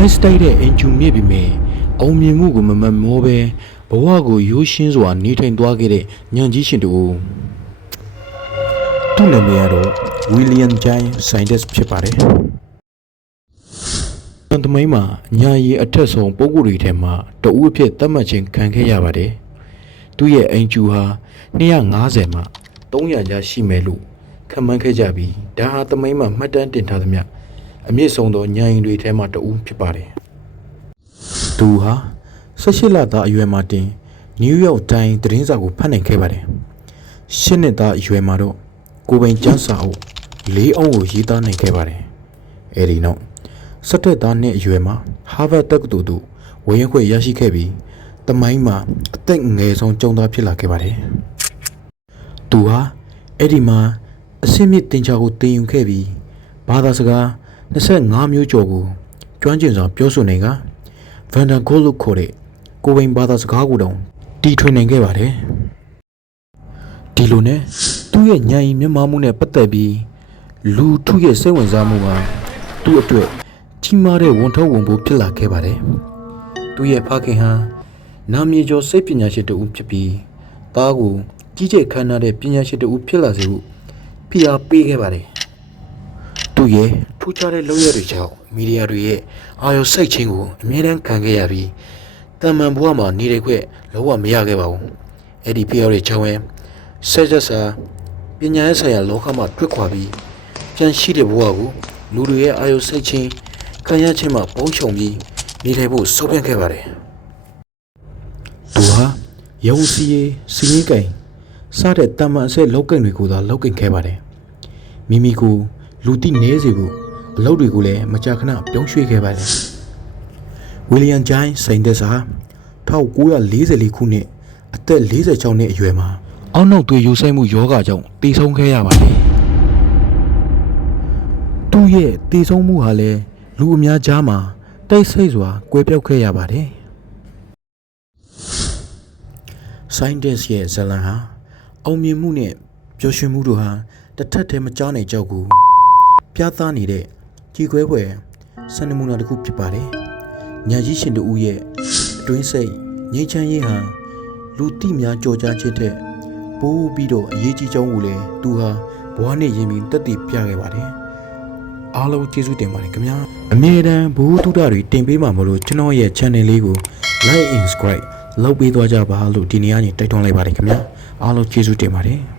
အိုင်းစတိုက်တဲ့အင်ဂျူမြစ်ပြီမယ်အောင်မြင်မှုကိုမမတ်မောပဲဘဝကိုရိုးရှင်းစွာနေထိုင်သွားခဲ့တဲ့ညံကြီးရှင်တူသူ့နာမည်ကတော့ဝီလီယံဂျိုင်းဆိုင်ဒက်စ်ဖြစ်ပါတယ်တန်တမိန်မှာညာရီအထက်ဆုံးပုံကိုယ်တွေထဲမှာတဦးအဖြစ်သတ်မှတ်ခြင်းခံခဲ့ရပါတယ်သူ့ရဲ့အင်ဂျူဟာ250မှ300ကျားရှိမယ်လို့ခန့်မှန်းခဲ့ကြပြီးဒါဟာတမိန်မှာမှတ်တမ်းတင်ထားသမျှ အမြင့်ဆုံးသောညာရင်တွေထဲမှာတဦးဖြစ်ပါတယ်သူဟာ18လသားအရွယ်မှာတင်နယူးယောက်တိုင်းသတင်းစာကိုဖတ်နိုင်ခဲ့ပါတယ်ရှစ်နှစ်သားအရွယ်မှာတော့ကိုယ်ပိုင်ကျန်းစာအုပ်လေးအုံးကိုရေးသားနိုင်ခဲ့ပါတယ်အဲဒီနောက်17သားနှစ်အရွယ်မှာဟာဗတ်တက္ကသိုလ်သို့ဝင်ရောက်ခွင့်ရရှိခဲ့ပြီးတမိုင်းမှာအသက်ငယ်ဆုံးကျောင်းသားဖြစ်လာခဲ့ပါတယ်သူဟာအဲ့ဒီမှာအစင်းမြင့်တင်ချာကိုတင်ယူခဲ့ပြီးဘာသာစကား 25မျိုးကျော်ကိုကျွမ်းကျင်စွာပြောဆိုနိုင်ကဗန်ဒါဂိုလို့ခေါ်တဲ့ကိုယ်ပိုင်ဘာသာစကားကိုတောင်တီထွင်နိုင်ခဲ့ပါတယ်ဒီလိုနဲ့သူ့ရဲ့ညာရင်မျက်မှောက်မှုနဲ့ပတ်သက်ပြီးလူထုရဲ့စိတ်ဝင်စားမှုကသူ့အတွက်ကြီးမားတဲ့ဝန်ထုပ်ဝန်ပိုးဖြစ်လာခဲ့ပါတယ်သူ့ရဲ့ဖခင်ဟာနာမည်ကျော်စိတ်ပညာရှိတဦးဖြစ်ပြီးသားကိုကြီးကျယ်ခမ်းနားတဲ့ပညာရှိတဦးဖြစ်လာစေဖို့ဖိအားပေးခဲ့ပါတယ် သူ့ရဲ့ထူးခြားတဲ့လုပ်ရတွေကြောင့်မီဒီယာတွေရဲ့အာရုံစိတ်ချင်းကိုအမြဲတမ်းခံခဲ့ရပြီးတမန်ဘဝမှာနေတဲ့ခွင့်လုံးဝမရခဲ့ပါဘူးအဲ့ဒီဖေရတွေကြောင့်ရင်ဆက်ဆက်စာပညာရေးဆိုင်ရာလောကမှာထွက်ခွာပြီးပြန်ရှိတဲ့ဘဝကိုလူတွေရဲ့အာရုံစိတ်ချင်းခံရခြင်းမှာပုံချုံပြီးနေထိုင်ဖို့ဆုံးဖြတ်ခဲ့ပါတယ်သူဟာရုံစီရေးစီရင်ကင်စားတဲ့တမန်အစက်လောက်ကင်တွေကိုသာလောက်ကင်ခဲ့ပါတယ်မိမိကို လူတိနေစေဖို့အလုပ်တွေကိုလည်းမကြာခဏပြောင်းရွှေ့ခဲ့ပါတယ်ဝီလီယံဂျိုင်းစိန်သက်စာ1944ခုနှစ်အသက်46နှစ်အရွယ်မှာအောက်နောက်သွေးယူဆိုင်မှုယောဂကြောင့်တည်ဆုံးခဲ့ရပါတယ်သူ့ရဲ့တည်ဆုံးမှုဟာလည်းလူအများကြားမှာတိတ်ဆိတ်စွာကွဲပြောက်ခဲ့ရပါတယ်ဆိုင်ဒက်ရဲ့ဇလန်ဟာအောင်မြင်မှုနဲ့ပျော်ရွှင်မှုတို့ဟာတစ်ထပ်တည်းမကြားနိုင်ကြောက်ကူ ပြသနေတဲ့ကြီးခွဲပွဲစံနမူနာတစ်ခုဖြစ်ပါတယ်။ညာကြီးရှင်တို့ဦးရဲ့အတွင်းစိတ်ငြိမ်းချမ်းရေးဟာလူတိများကြော်ကြားခြင်းတဲ့ပိုးပြီးတော့အရေးကြီးကြောင်းကိုလည်းသူဟာဘဝနဲ့ယဉ်ပြီးတက်တည်ပြခဲ့ပါတယ်။အားလုံးကျေးဇူးတင်ပါတယ်ခင်ဗျာ။အမြဲတမ်းဘ ഹു တုဒတွေတင်ပေးမှာမလို့ကျွန်တော်ရဲ့ channel လေးကို like and subscribe လုပ်ပေးသွားကြပါလို့ဒီနေ့ကနေတိုက်တွန်းလိုက်ပါတယ်ခင်ဗျာ။အားလုံးကျေးဇူးတင်ပါတယ်။